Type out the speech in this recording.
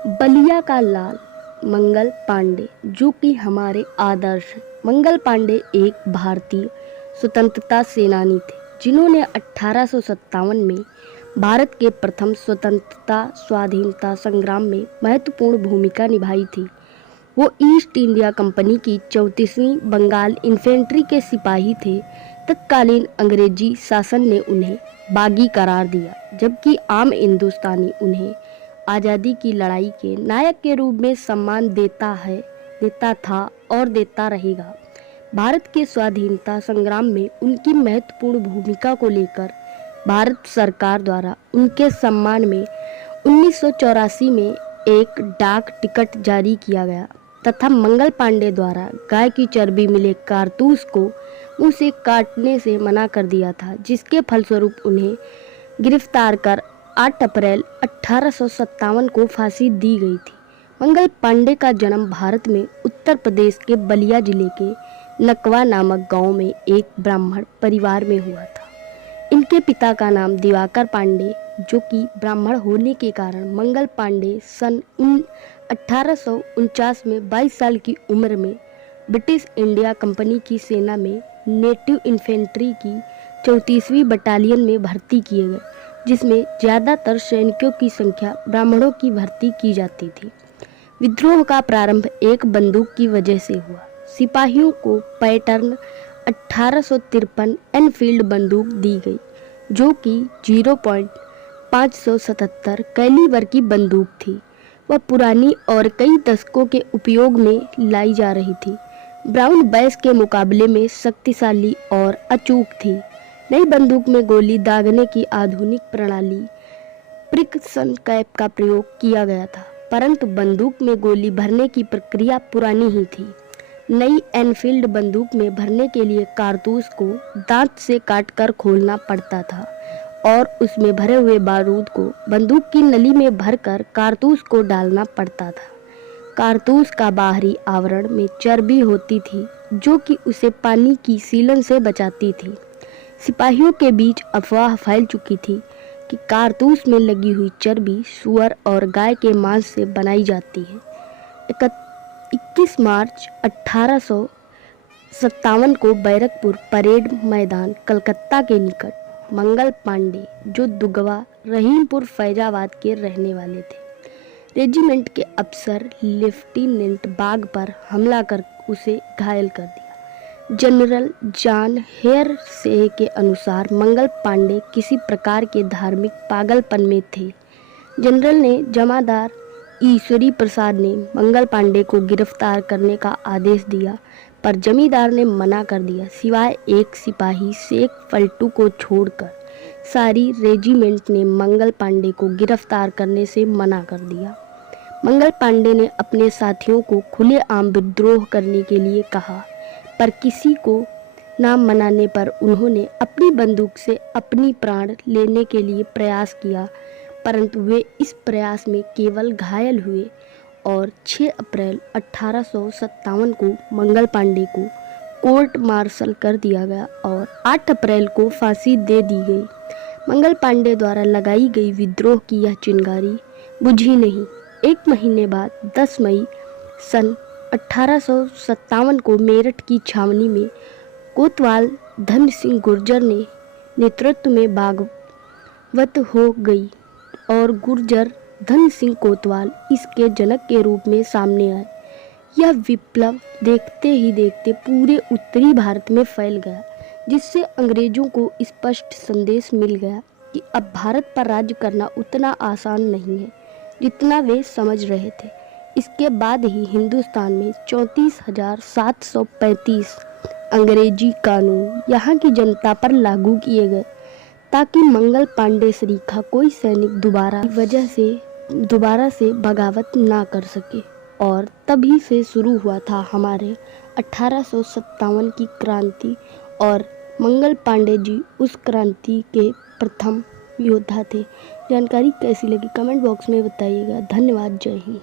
बलिया का लाल मंगल पांडे, जो कि हमारे आदर्श हैं। मंगल पांडे एक भारतीय स्वतंत्रता सेनानी थे जिन्होंने 1857 में भारत के प्रथम स्वतंत्रता स्वाधीनता संग्राम में महत्वपूर्ण भूमिका निभाई थी। वो ईस्ट इंडिया कंपनी की 34वीं बंगाल इन्फेंट्री के सिपाही थे। तत्कालीन अंग्रेजी शासन ने उन्हें बागी करार दिया, जबकि आम हिंदुस्तानी उन्हें आज़ादी की लड़ाई के नायक के रूप में सम्मान देता था और देता रहेगा। भारत के स्वाधीनता संग्राम में उनकी महत्वपूर्ण भूमिका को लेकर भारत सरकार द्वारा उनके सम्मान में 1984 में एक डाक टिकट जारी किया गया तथा मंगल पांडे द्वारा गाय की चर्बी मिले कारतूस को उसे काटने से मना कर दिया था, जिसके फलस्वरूप उन्हें गिरफ्तार कर 8 अप्रैल 1857 को फांसी दी गई थी। मंगल पांडे का जन्म भारत में उत्तर प्रदेश के बलिया जिले के नकवा नामक गांव में एक ब्राह्मण परिवार में हुआ था। इनके पिता का नाम दिवाकर पांडे, जो कि ब्राह्मण होने के कारण मंगल पांडे सन 1849 में 22 साल की उम्र में ब्रिटिश इंडिया कंपनी की सेना में नेटिव इन्फेंट्री की 34वीं बटालियन में भर्ती किए गए, जिसमें ज़्यादातर सैनिकों की संख्या ब्राह्मणों की भर्ती की जाती थी। विद्रोह का प्रारंभ एक बंदूक की वजह से हुआ। सिपाहियों को पैटर्न 1853 एनफील्ड बंदूक दी गई, जो कि 0.577 कैलिबर की बंदूक थी। वह पुरानी और कई दशकों के उपयोग में लाई जा रही थी। ब्राउन बैस के मुकाबले में शक्तिशाली और अचूक थी। नई बंदूक में गोली दागने की आधुनिक प्रणाली प्रिकसन कैप का प्रयोग किया गया था, परंतु बंदूक में गोली भरने की प्रक्रिया पुरानी ही थी। नई एनफील्ड बंदूक में भरने के लिए कारतूस को दांत से काटकर खोलना पड़ता था और उसमें भरे हुए बारूद को बंदूक की नली में भरकर कारतूस को डालना पड़ता था। कारतूस का बाहरी आवरण में चर्बी होती थी, जो कि उसे पानी की सीलन से बचाती थी। सिपाहियों के बीच अफवाह फैल चुकी थी कि कारतूस में लगी हुई चर्बी सूअर और गाय के मांस से बनाई जाती है। 21 मार्च 1857 को बैरकपुर परेड मैदान कलकत्ता के निकट मंगल पांडे, जो दुगवा रहीमपुर फैजाबाद के रहने वाले थे, रेजिमेंट के अफसर लेफ्टिनेंट बाग पर हमला कर उसे घायल कर दिया। जनरल जॉन हेयर से के अनुसार मंगल पांडे किसी प्रकार के धार्मिक पागलपन में थे। जनरल ने जमादार ईश्वरी प्रसाद ने मंगल पांडे को गिरफ्तार करने का आदेश दिया, पर जमींदार ने मना कर दिया। सिवाय एक सिपाही शेख पलटू को छोड़कर सारी रेजिमेंट ने मंगल पांडे को गिरफ्तार करने से मना कर दिया। मंगल पांडे ने अपने साथियों को खुलेआम विद्रोह करने के लिए कहा, पर किसी को ना मनाने पर उन्होंने अपनी बंदूक से अपनी प्राण लेने के लिए प्रयास किया, परंतु वे इस प्रयास में केवल घायल हुए और 6 अप्रैल 1857 को मंगल पांडे को कोर्ट मार्शल कर दिया गया और 8 अप्रैल को फांसी दे दी गई। मंगल पांडे द्वारा लगाई गई विद्रोह की यह चिंगारी बुझी नहीं। 1 महीने बाद 10 मई सन 1857 को मेरठ की छावनी में कोतवाल धन सिंह गुर्जर ने नेतृत्व में बगावत हो गई और गुर्जर धन सिंह कोतवाल इसके जनक के रूप में सामने आए। यह विप्लव देखते ही देखते पूरे उत्तरी भारत में फैल गया, जिससे अंग्रेजों को स्पष्ट संदेश मिल गया कि अब भारत पर राज्य करना उतना आसान नहीं है जितना वे समझ रहे थे। इसके बाद ही हिंदुस्तान में 34,735 अंग्रेजी कानून यहाँ की जनता पर लागू किए गए, ताकि मंगल पांडे सरीखा कोई सैनिक दोबारा से बगावत ना कर सके। और तभी से शुरू हुआ था हमारे 1857 की क्रांति, और मंगल पांडे जी उस क्रांति के प्रथम योद्धा थे। जानकारी कैसी लगी कमेंट बॉक्स में बताइएगा। धन्यवाद। जय हिंद।